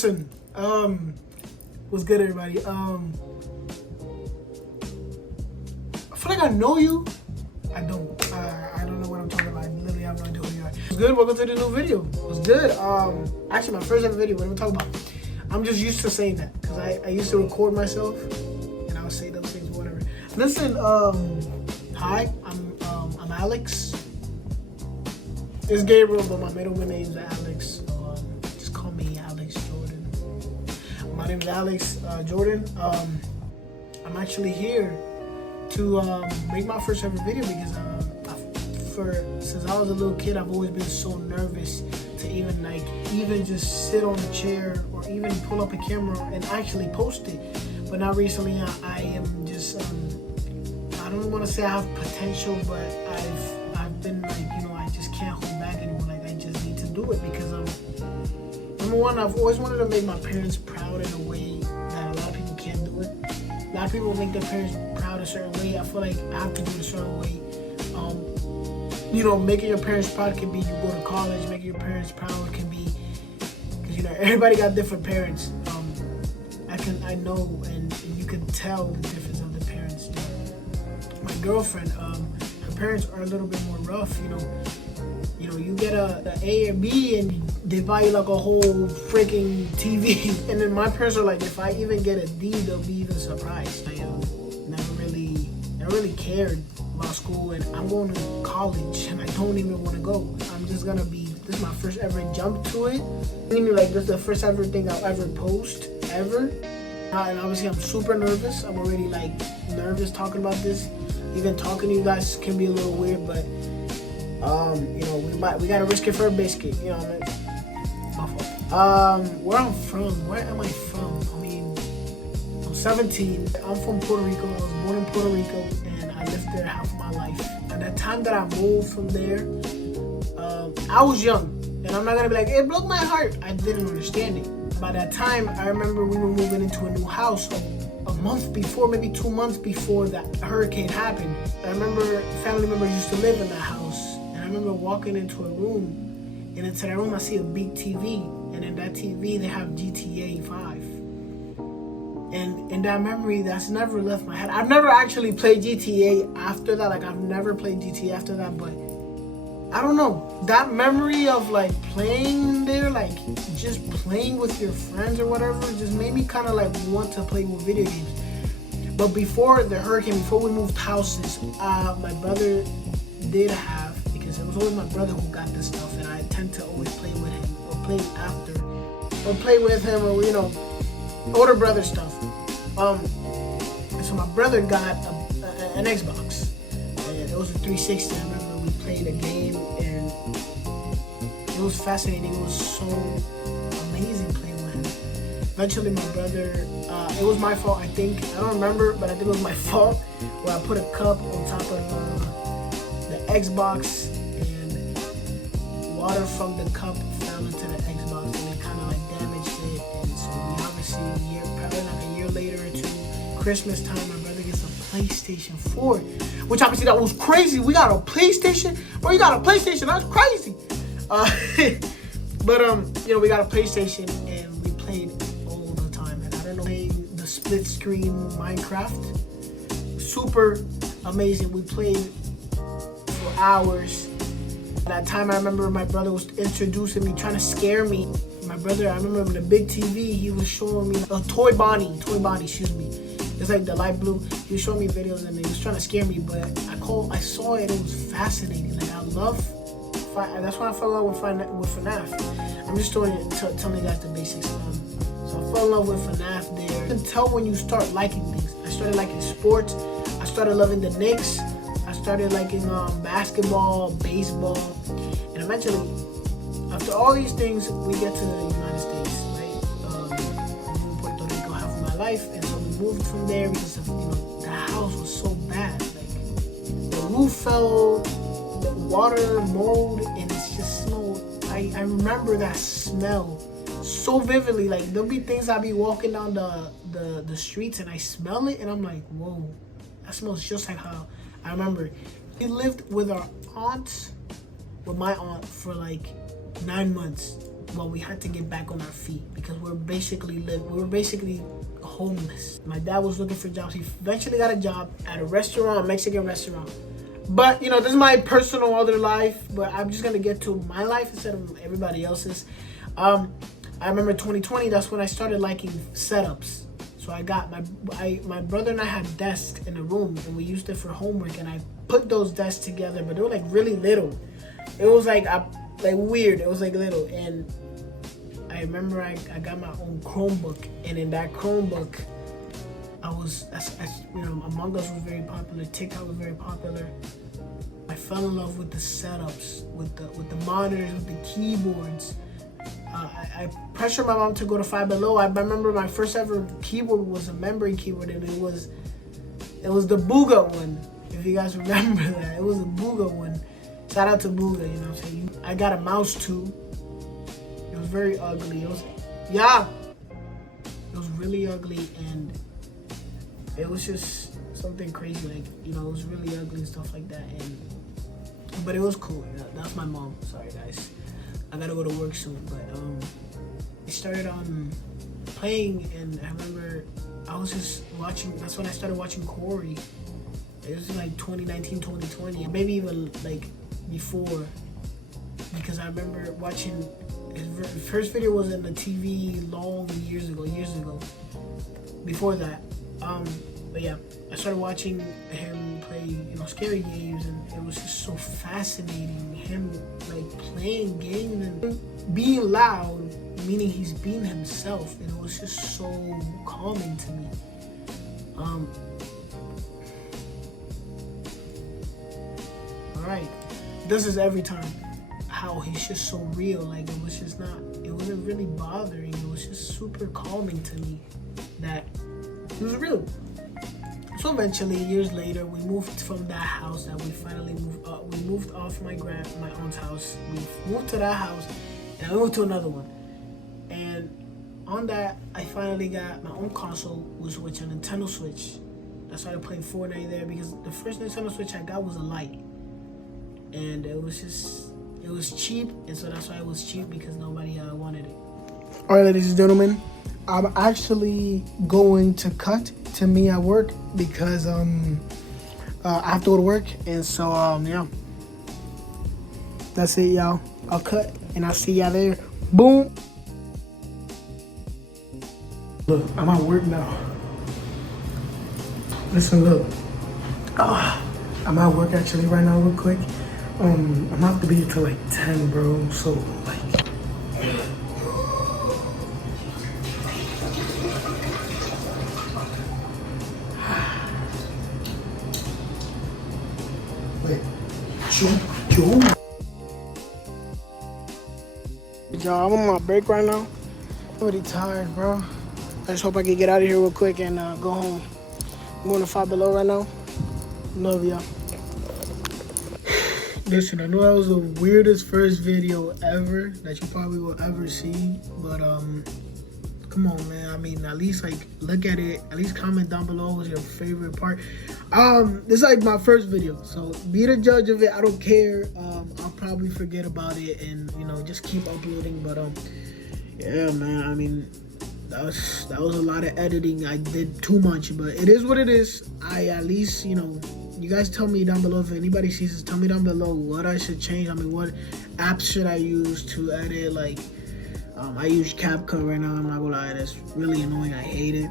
Listen, what's good, everybody? I feel like I know you. I don't. I don't know what I'm talking about. I literally have no idea who you are. What's good? Welcome to the new video. What's good? Actually, my first ever video. What am I talking about? I'm just used to saying that because I used to record myself and I would say those things, whatever. Listen, hi, I'm Alex. It's Gabriel, but my middle name is Alex. Just call me Alex Jordan. My name is Alex Jordan. I'm actually here to make my first ever video because since I was a little kid, I've always been so nervous to even just sit on a chair or even pull up a camera and actually post it. But now recently, I am just I don't want to say I have potential, but I've been like, I just can't hold back anymore. Like, I just need to do it because number one, I've always wanted to make my parents proud in a way that a lot of people can't do it. A lot of people make their parents proud a certain way. I feel like I have to do it a certain way. Making your parents proud can be you go to college. Making your parents proud can be because everybody got different parents. I know, and you can tell the difference of the parents. My girlfriend, her parents are a little bit more rough. You get a A and B, and they buy you like a whole freaking TV. And then my parents are like, if I even get a D, they'll be even surprised. I never really cared about school, and I'm going to college, and I don't even want to go. I'm just gonna this is my first ever jump to it. This is the first ever thing I'll ever post, ever. And obviously I'm super nervous. I'm already nervous talking about this. Even talking to you guys can be a little weird, but we gotta risk it for a biscuit. My fault. Where I'm from? Where am I from? I'm 17. I'm from Puerto Rico. I was born in Puerto Rico, and I lived there half of my life. At the time that I moved from there, I was young, and I'm not gonna be like, it broke my heart. I didn't understand it. By that time, I remember we were moving into a new house a month before, maybe 2 months before that hurricane happened. I remember family members used to live in that house, and I remember walking into a room, and inside that room I see a big TV, and in that TV they have GTA 5. And in that memory, that's never left my head. I've never actually played GTA after that. I've never played GTA after that, but I don't know. That memory of playing there, just playing with your friends or whatever, just made me kind of want to play with video games. But before the hurricane, before we moved houses, my brother did have, because it was always my brother who got this stuff, and I tend to always play with him or play after, or play with him, or older brother stuff. So my brother got an Xbox, and it was a 360. I remember we played a game, and it was fascinating. It was so amazing playing with him. Eventually, my brother, it was my fault, I think. I don't remember, but I think it was my fault where I put a cup on top of the Xbox, and water from the cup fell into the Xbox, and it kind of damaged it. And so we obviously, probably a year later or two, Christmas time, my brother gets a PlayStation 4, which obviously that was crazy. We got a PlayStation? Bro, you got a PlayStation? That's crazy. But we got a PlayStation, and we played all the time. And I don't know, playing the split screen Minecraft, super amazing. We played for hours. At that time, I remember my brother was introducing me, trying to scare me. My brother, I remember in the big TV, he was showing me a Toy Bonnie, excuse me. It's like the light blue. He was showing me videos, and he was trying to scare me, but I saw it. It was fascinating. I love. That's why I fell in love with FNAF. I'm just telling you guys the basics. So I fell in love with FNAF there. You can tell when you start liking things. I started liking sports. I started loving the Knicks. I started liking basketball, baseball, and eventually, after all these things, we get to the United States, right? I lived in Puerto Rico half of my life, and so we moved from there because of, the house was so bad. The roof fell, the water, mold, and it's just smelled. I remember that smell so vividly. There'll be things I'll be walking down the streets, and I smell it, and I'm like, whoa, that smells just like how I remember. We lived with my aunt for 9 months. well, we had to get back on our feet because we were basically homeless. My dad was looking for jobs. He eventually got a job at a restaurant, a Mexican restaurant. But, you know, this is my personal other life, but I'm just going to get to my life instead of everybody else's. I remember 2020, that's when I started liking setups. So I got my brother and I had desks in the room, and we used it for homework, and I put those desks together, but they were like really little. It was like weird. It was like little, and I remember I got my own Chromebook, and in that Chromebook, you know, Among Us was very popular, TikTok was very popular. I fell in love with the setups, with the monitors, with the keyboards. I pressured my mom to go to Five Below. I remember my first ever keyboard was a memory keyboard, and it was the Booga one. If you guys remember that, it was a Booga one. Shout out to Booga, you know what I'm saying? I got a mouse too. It was very ugly. It was really ugly, and it was just something crazy. Like, you know, it was really ugly and stuff like that. But it was cool. You know? That's my mom. Sorry, guys. I gotta go to work soon. But I started playing, and I remember I was just watching. That's when I started watching Corey. It was like 2019, 2020, maybe even like before, because I remember watching his first video was in the TV years ago. Before that, but yeah, I started watching him play, you know, scary games, and it was just so fascinating. Him like playing games and being loud, meaning he's being himself, and it was just so calming to me. Alright, this is every time how he's just so real. Like, it wasn't really bothering. It was just super calming to me that he was real. So eventually, years later, we moved from that house that we finally moved up. We moved off my aunt's house. We moved to that house, and I moved to another one. And on that, I finally got my own console, which was a Nintendo Switch. I started playing Fortnite there because the first Nintendo Switch I got was a Lite. And it was cheap, and so that's why it was cheap, because nobody wanted it. All right, ladies and gentlemen, I'm actually going to cut to me at work because I have to go to work, and so yeah, that's it, y'all. I'll cut, and I'll see y'all there. Boom. Look, I'm at work now. Listen, look. I'm at work actually right now, real quick. I'm gonna have to be here till like 10, bro. So like, wait, Joe. Y'all, I'm on my break right now. I'm already tired, bro. I just hope I can get out of here real quick and go home. I'm going to Five Below right now. Love y'all. Listen, I know that was the weirdest first video ever that you probably will ever see, but come on, man. I mean, at least like look at it. At least comment down below what's your favorite part. This is like my first video, so be the judge of it. I don't care. I'll probably forget about it and, you know, just keep uploading. But yeah, man. I mean, that was a lot of editing. I did too much, but it is what it is. I at least, you know. You guys tell me down below if anybody sees this. Tell me down below what I should change. I mean, what apps should I use to edit? Like, I use CapCut right now. I'm not gonna lie, that's really annoying. I hate it.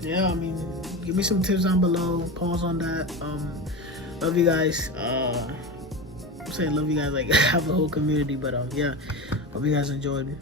Yeah, I mean, give me some tips down below. Pause on that. Love you guys. I'm saying love you guys like I have a whole community, but yeah, hope you guys enjoyed.